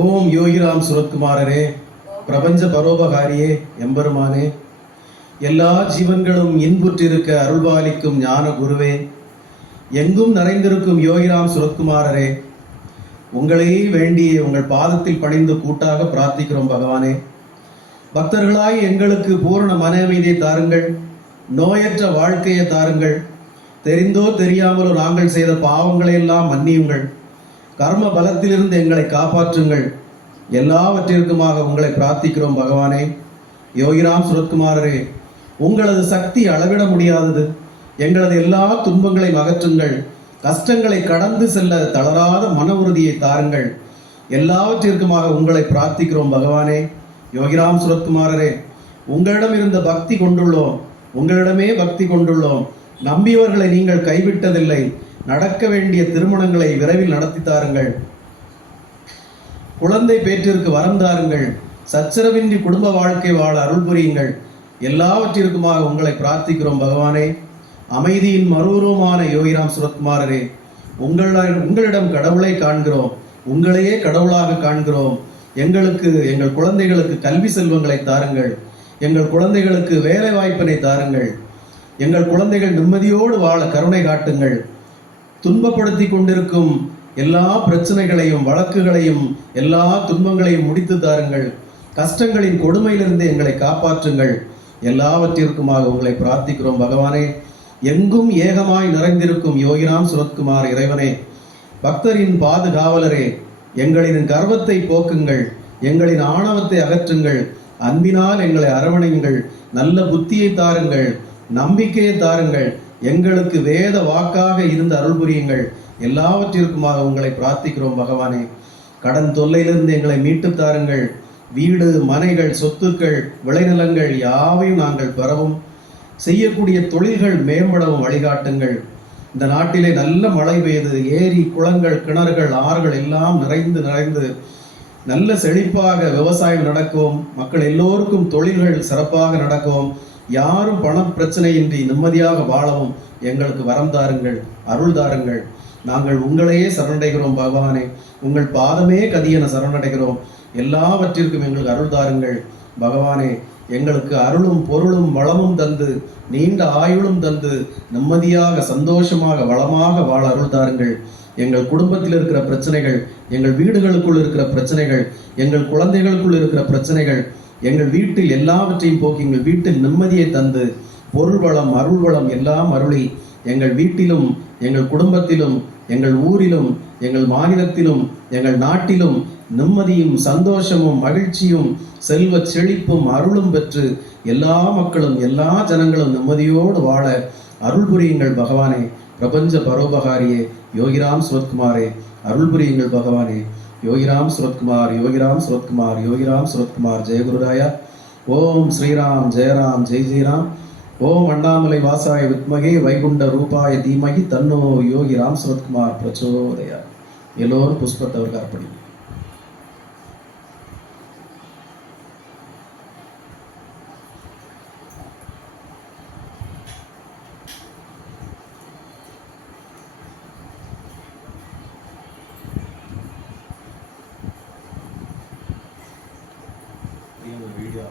ஓம் யோகிராம் சுரத்குமாரரே பிரபஞ்ச பரோபகாரியே எம்பெருமானே. எல்லா ஜீவன்களும் இன்புற்றிருக்க அருள்பாலிக்கும் ஞான குருவே எங்கும் நிறைந்திருக்கும் யோகிராம் சுரத்குமாரரே. உங்களையே வேண்டி உங்கள் பாதத்தில் பணிந்து கூட்டாக பிரார்த்திக்கிறோம் பகவானே. பக்தர்களாய் எங்களுக்கு பூரண மன அமைதியை தாருங்கள் நோயற்ற வாழ்க்கையை தாருங்கள். தெரிந்தோ தெரியாமலோ நாங்கள் செய்த பாவங்களை எல்லாம் மன்னியுங்கள். கர்ம பலத்திலிருந்து எங்களை காப்பாற்றுங்கள். எல்லாவற்றிற்குமாக உங்களை பிரார்த்திக்கிறோம் பகவானே. யோகிராம் சுரத்குமாரரே உங்களது சக்தி அளவிட முடியாதது. எங்களது எல்லா துன்பங்களையும் அகற்றுங்கள். கஷ்டங்களை கடந்து செல்ல தளராத மன உறுதியை தாருங்கள். எல்லாவற்றிற்குமாக உங்களை பிரார்த்திக்கிறோம் பகவானே. யோகிராம் சுரத்குமாரரே உங்களிடம் இருந்த பக்தி கொண்டுள்ளோம். உங்களிடமே பக்தி கொண்டுள்ளோம். நம்பியவர்களை நீங்கள் கைவிட்டதில்லை. நடக்க வேண்டிய திருமணங்களை விரைவில் நடத்தி தாருங்கள். குழந்தை பேற்றிற்கு வரம் தாருங்கள். சச்சரவின்றி குடும்ப வாழ்க்கை வாழ அருள் புரியுங்கள். எல்லாவற்றிற்குமாக உங்களை பிரார்த்திக்கிறோம் பகவானே. அமைதியின் மறுரூபமான யோகிராம் சுரத்குமாரரே உங்களிடம் உங்களிடம் கடவுளை காண்கிறோம். உங்களையே கடவுளாக காண்கிறோம். எங்களுக்கு எங்கள் குழந்தைகளுக்கு கல்வி செல்வங்களை தாருங்கள். எங்கள் குழந்தைகளுக்கு வேலை வாய்ப்பினை தாருங்கள். எங்கள் குழந்தைகள் நிம்மதியோடு வாழ கருணை காட்டுங்கள். துன்பப்படுத்தி கொண்டிருக்கும் எல்லா பிரச்சனைகளையும் வழக்குகளையும் எல்லா துன்பங்களையும் முடித்து தாருங்கள். கஷ்டங்களின் கொடுமையிலிருந்து எங்களை காப்பாற்றுங்கள். எல்லாவற்றிற்குமாக உங்களை பிரார்த்திக்கிறோம் பகவானே. எங்கும் ஏகமாய் நிறைந்திருக்கும் யோகிராம் சுரத்குமார் இறைவனே. பக்தரின் பாதுகாவலரே எங்களின் கர்வத்தை போக்குங்கள். எங்களின் ஆணவத்தை அகற்றுங்கள். அன்பினால் எங்களை அரவணையுங்கள். நல்ல புத்தியை தாருங்கள். நம்பிக்கையை தாருங்கள். எங்களுக்கு வேத வாக்காக இருந்து அருள் புரியுங்கள். எல்லாவற்றிற்குமாக உங்களை பிரார்த்திக்கிறோம் பகவானே. கடன் தொல்லையிலிருந்து எங்களை மீட்டு தாருங்கள். வீடு மனைகள் சொத்துக்கள் விளைநிலங்கள் யாவையும் நாங்கள் பெறவும் செய்யக்கூடிய தொழில்கள் மேம்படவும் வழிகாட்டுங்கள். இந்த நாட்டிலே நல்ல மழை பெய்து ஏரி குளங்கள் கிணறுகள் ஆறுகள் எல்லாம் நிறைந்து நிறைந்து நல்ல செழிப்பாக விவசாயம் நடக்கும். மக்கள் எல்லோருக்கும் தொழில்கள் சிறப்பாக நடக்கும். யாரும் பண பிரச்சனையின்றி நிம்மதியாக வாழவும் எங்களுக்கு வரம் தாருங்கள் அருள் தாருங்கள். நாங்கள் உங்களையே சரணடைகிறோம் பகவானே. உங்கள் பாதமே கதியென சரணடைகிறோம். எல்லாவற்றிற்கும் எங்களுக்கு அருள் தாருங்கள். பகவானே எங்களுக்கு அருளும் பொருளும் வளமும் தந்து நீண்ட ஆயுளும் தந்து நிம்மதியாக சந்தோஷமாக வளமாக வாழ அருள் தாருங்கள். எங்கள் குடும்பத்தில் இருக்கிற பிரச்சனைகள் எங்கள் வீடுகளுக்குள் இருக்கிற பிரச்சனைகள் எங்கள் குழந்தைகளுக்குள் இருக்கிற பிரச்சனைகள் எங்கள் வீட்டில் எல்லாவற்றையும் போக்கி எங்கள் வீட்டில் நிம்மதியை தந்து பொருள் வளம் அருள் வளம் எல்லாம் அருளி எங்கள் வீட்டிலும் எங்கள் குடும்பத்திலும் எங்கள் ஊரிலும் எங்கள் மாநிலத்திலும் எங்கள் நாட்டிலும் நிம்மதியும் சந்தோஷமும் மகிழ்ச்சியும் செல்வ செழிப்பும் அருளும் பெற்று எல்லா மக்களும் எல்லா ஜனங்களும் நிம்மதியோடு வாழ அருள் புரியுங்கள் பகவானே. பிரபஞ்ச பரோபகாரியே யோகிராம் சுவத்குமாரே அருள் புரியுங்கள் பகவானே. யோகிராம் சுரத்குமார் யோகிராம் சுரத்குமார் யோகிராம் சுரத்குமார் ஜெயகுருராயா ஓம் ஸ்ரீராம் ஜெயராம் ஜெய் ஜெயராம் ஓம் அண்ணாமலை வாசாய வித்மகே வைகுண்ட ரூபாய தீமகி தன்னோ யோகி ராம் சுரத்குமார் பிரச்சோதயா. எல்லோரும் புஷ்பத்தவருக்கு அர்ப்பணிக்கும் 给我留点